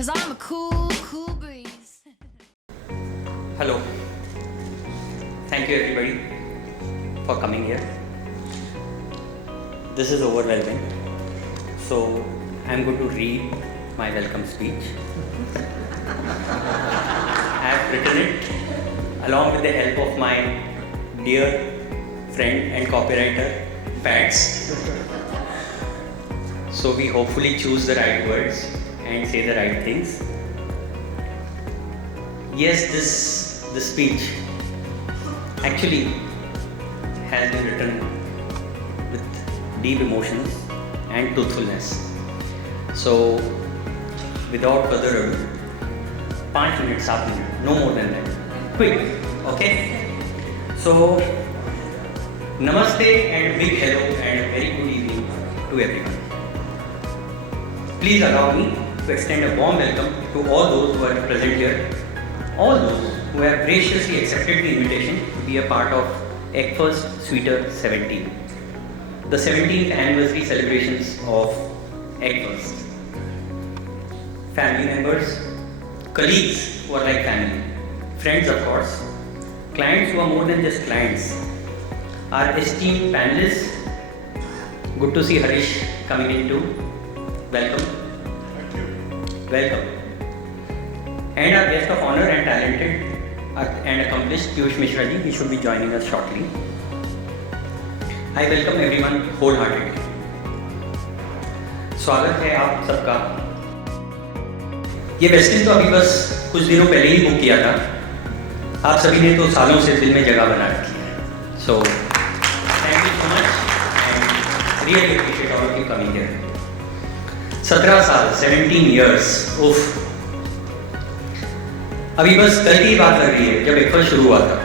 'cause I'm a cool, cool breeze. Hello. Thank you everybody for coming here. This is overwhelming. So I'm going to read my welcome speech. I have written it along with the help of my dear friend and copywriter, Pads. So we hopefully choose the right words and say the right things. Yes, this speech actually has been written with deep emotions and truthfulness. So without further ado, 5 minutes, 7 minutes, no more than that. Quick, okay? So namaste and a big hello and a very good evening to everyone. Please allow me to extend a warm welcome to all those who are present here, all those who have graciously accepted the invitation to be a part of Eggfirst Sweeter 17, the 17th anniversary celebrations of Eggfirst. Family members, colleagues who are like family, friends of course, clients who are more than just clients, our esteemed panelists, good to see Harish coming in too. Welcome. Thank you. Welcome. And our guest of honor and talented and accomplished Piyush Mishra ji, he should be joining us shortly. I welcome everyone wholeheartedly. स्वागत है आप सबका। ये Westin तो अभी बस कुछ दिनों पहले ही बुक किया था। आप सभी ने तो सालों से दिल में जगह बना रखी है। So thank you so much and really appreciate all of you coming here. 17 साल, 17 years, उफ। अभी बस कल की बात लग रही है जब एगफर्स्ट शुरू हुआ था।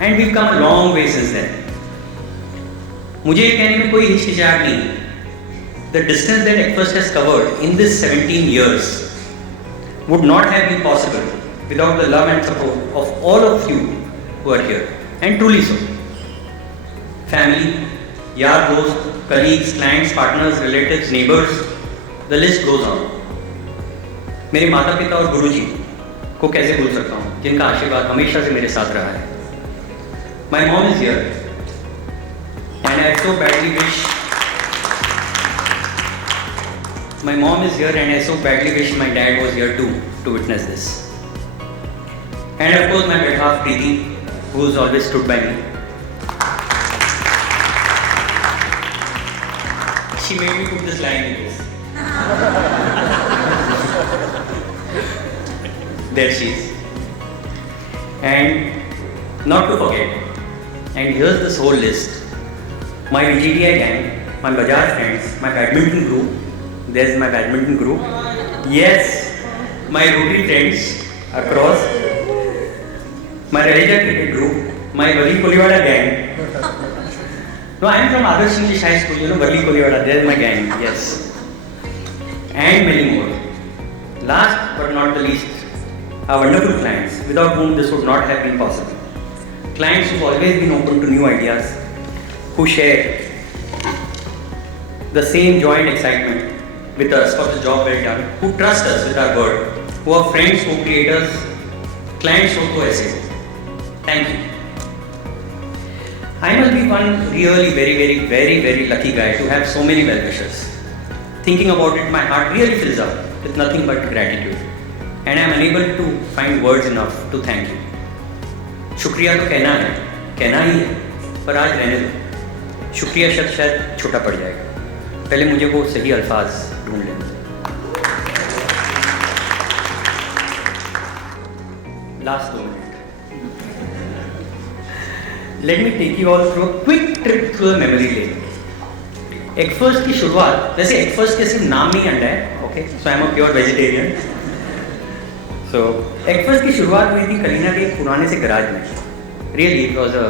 And we come a long way since then. मुझे ये कहने में कोई हिचकिचाहट नहीं। The distance that Eggfirst has covered in this 17 years would not have been possible without the love and support of all of you who are here, and truly so. Family, yaar dost, colleagues, clients, partners, relatives, neighbors, the list goes on. मेरे माता पिता और गुरुजी को कैसे भूल सकता हूँ, जिनका आशीर्वाद हमेशा से मेरे साथ रहा है. My mom is here, and I so badly wish. My mom is here, and I so badly wish my dad was here too to witness this. And of course, my better half Preeti, who has always stood by me. She made me put this line in this. There she is. And not to forget, and here's this whole list: my VGTI gang, my Bajaj friends, my badminton group. There's my badminton group. Yes, my Rotary friends across. My Raja cricket group, my Varli Koliwada gang. No, I am from Adarsh English High School, Varli Koliwada, there's my gang, yes. And many more. Last but not the least, our wonderful clients, without whom this would not have been possible. Clients who've always been open to new ideas, who share the same joy and excitement with us for the job well done, who trust us with our word, who are friends, who create us, clients who to ऐसे. Thank you. I must be one really very lucky guy to have so many well-wishers. Thinking about it, my heart really fills up with nothing but gratitude. And I am unable to find words enough to thank you. शुक्रिया तो कहना ही है, पर आज रहने दो। शुक्रिया शब्द शायद छोटा पड़ जाएगा। पहले मुझे वो सही अल्फाज ढूंढ लेने दो। Last 2 minutes. Let me take you all through a quick trip through the memory lane. एगफर्स्ट की शुरुआत, वैसे एगफर्स्ट के सिर्फ नाम ही अंडा है, okay, so I am a pure vegetarian. So Eggfirst की शुरुआत हुई थी कलीना के एक पुराने से गराज में. Really it was a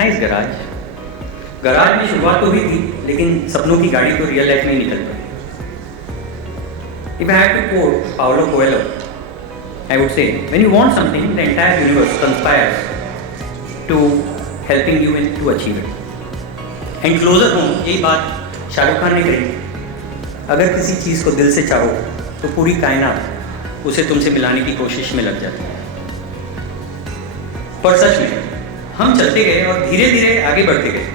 nice garage. Garage में शुरुआत तो हुई थी, लेकिन सपनों की गाड़ी तो रियल लाइफ में ही निकल पाई. If I had to quote Paulo Coelho, I would say, when you want something, the entire universe conspires to helping you to achieve it. And closer home, यही बात शाहरुख खान ने कही, अगर किसी चीज़ को दिल से चाहो तो पूरी कायनात उसे तुमसे मिलाने की कोशिश में लग जाती है। पर सच में हम चलते गए और धीरे धीरे आगे बढ़ते गए।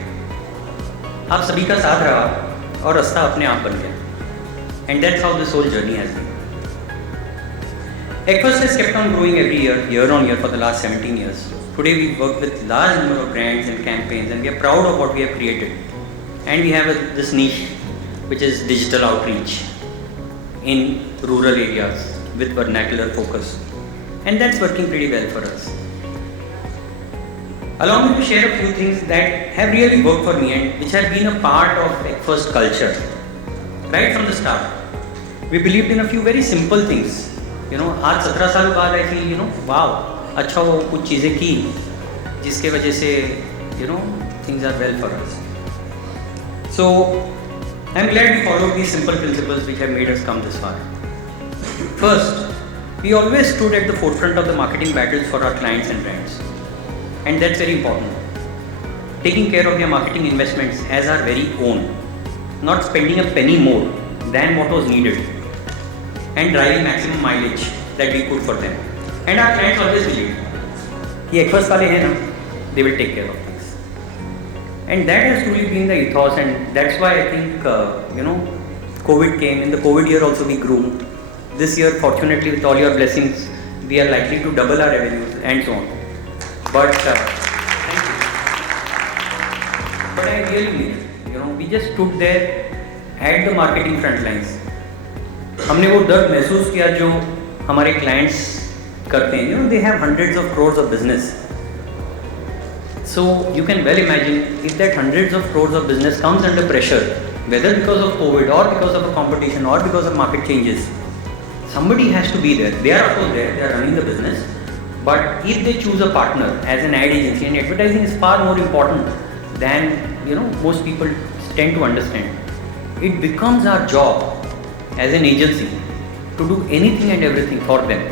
आप सभी का साथ रहा और रास्ता अपने आप बन गया। And that's how this whole journey has been. Equus has kept on growing every year, year on year for the last 17 years. Today we work with large number of brands and campaigns, and we are proud of what we have created. And we have this niche, which is digital outreach in rural areas with vernacular focus, and that's working pretty well for us. Allow me to share a few things that have really worked for me and which have been a part of Equus culture right from the start. We believed in a few very simple things. आज 17 साल बाद I feel वाव, अच्छा वो कुछ चीज़ें की जिसके वजह से things are well for us. So I am glad we follow these simple principles which have made us come this far. First, we always stood at the forefront of the marketing battles for our clients and brands, and that's very important. Taking care of their marketing investments as are very own, not spending a penny more than what was needed, and driving maximum mileage that we could for them. And our clients always believe ये Equus वाले हैं ना, they will take care of things. And that has truly been the ethos, and that's why I think COVID came. In the COVID year also we grew. This year, fortunately, with all your blessings, we are likely to double our revenues and so on. But thank you. But I really mean it. We just stood there at the marketing front lines. हमने वो दर्द महसूस किया जो हमारे clients करते हैं. They have hundreds of crores of business. So you can well imagine if that hundreds of crores of business comes under pressure, whether because of COVID और बिकॉज ऑफ अ कॉम्पिटिशन और because of market changes, somebody has to be there. They are of course there, they are running the business, but if they choose a partner as an ad agency, and advertising is far more important than most people tend to understand. It becomes our job as an agency to do anything and everything for them.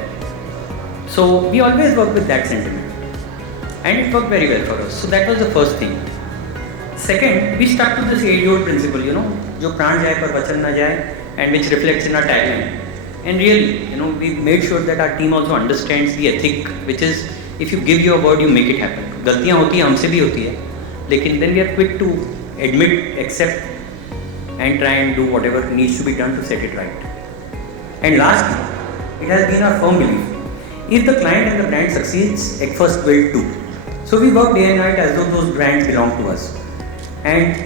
So we always work with that sentiment, and it worked very well for us. So that was the first thing. Second, we stuck to this age-old principle, जो प्राण जाए पर वचन न जाए, and which reflects in our tagline. And really, we made sure that our team also understands the ethic, which is if you give your word, you make it happen. गलतियाँ होती हैं, हमसे भी होती है, लेकिन then we are quick to admit, accept, and try and do whatever needs to be done to set it right. And lastly, it has been our firm belief, if the client and the brand succeeds, Equus will too. So we work day and night as though those brands belong to us, and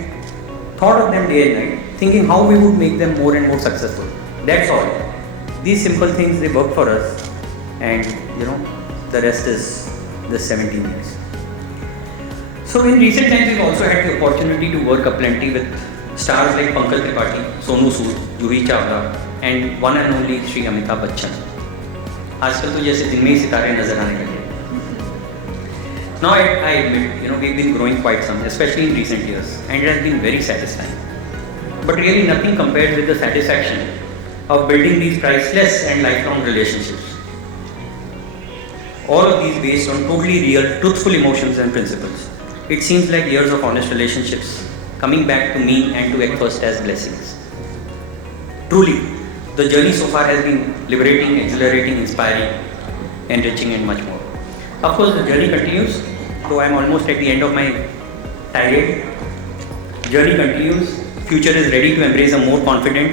thought of them day and night, thinking how we would make them more and more successful. That's all. These simple things, they work for us, and the rest is the 17 years. So in recent times, we've also had the opportunity to work aplenty with stars like Pankaj Tripathi, Sonu Sood, Juhi Chawla, and one and only Shri Amitabh Bachchan. आजकल तो जैसे दिन में ही सितारे नजर आने लगे. Now I admit, we've been growing quite some, especially in recent years, and it has been very satisfying. But really nothing compared with the satisfaction of building these priceless and lifelong relationships. All of these based on totally real, truthful emotions and principles. It seems like years of honest relationships coming back to me and to Equus as blessings. Truly, the journey so far has been liberating, exhilarating, inspiring, enriching, and much more. Of course, the journey continues, so I am almost at the end of my tirade. Journey continues. Future is ready to embrace a more confident,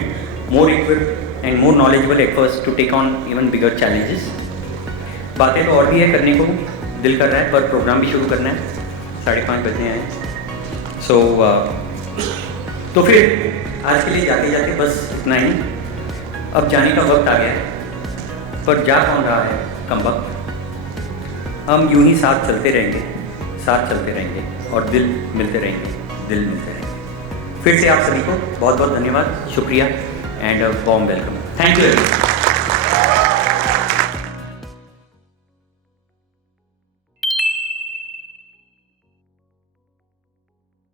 more equipped, and more knowledgeable Equus to take on even bigger challenges. बातें तो और भी है करने को, दिल कर रहा है, पर प्रोग्राम भी शुरू करना है. 5:30 बजे हैं. सो तो फिर आज के लिए जाते जाते बस इतना ही. अब जाने का वक्त आ गया है, पर जा कौन रहा है कमबख्त. हम यूं ही साथ चलते रहेंगे और दिल मिलते रहेंगे. फिर से आप सभी को बहुत बहुत धन्यवाद, शुक्रिया, and warm welcome. Thank you.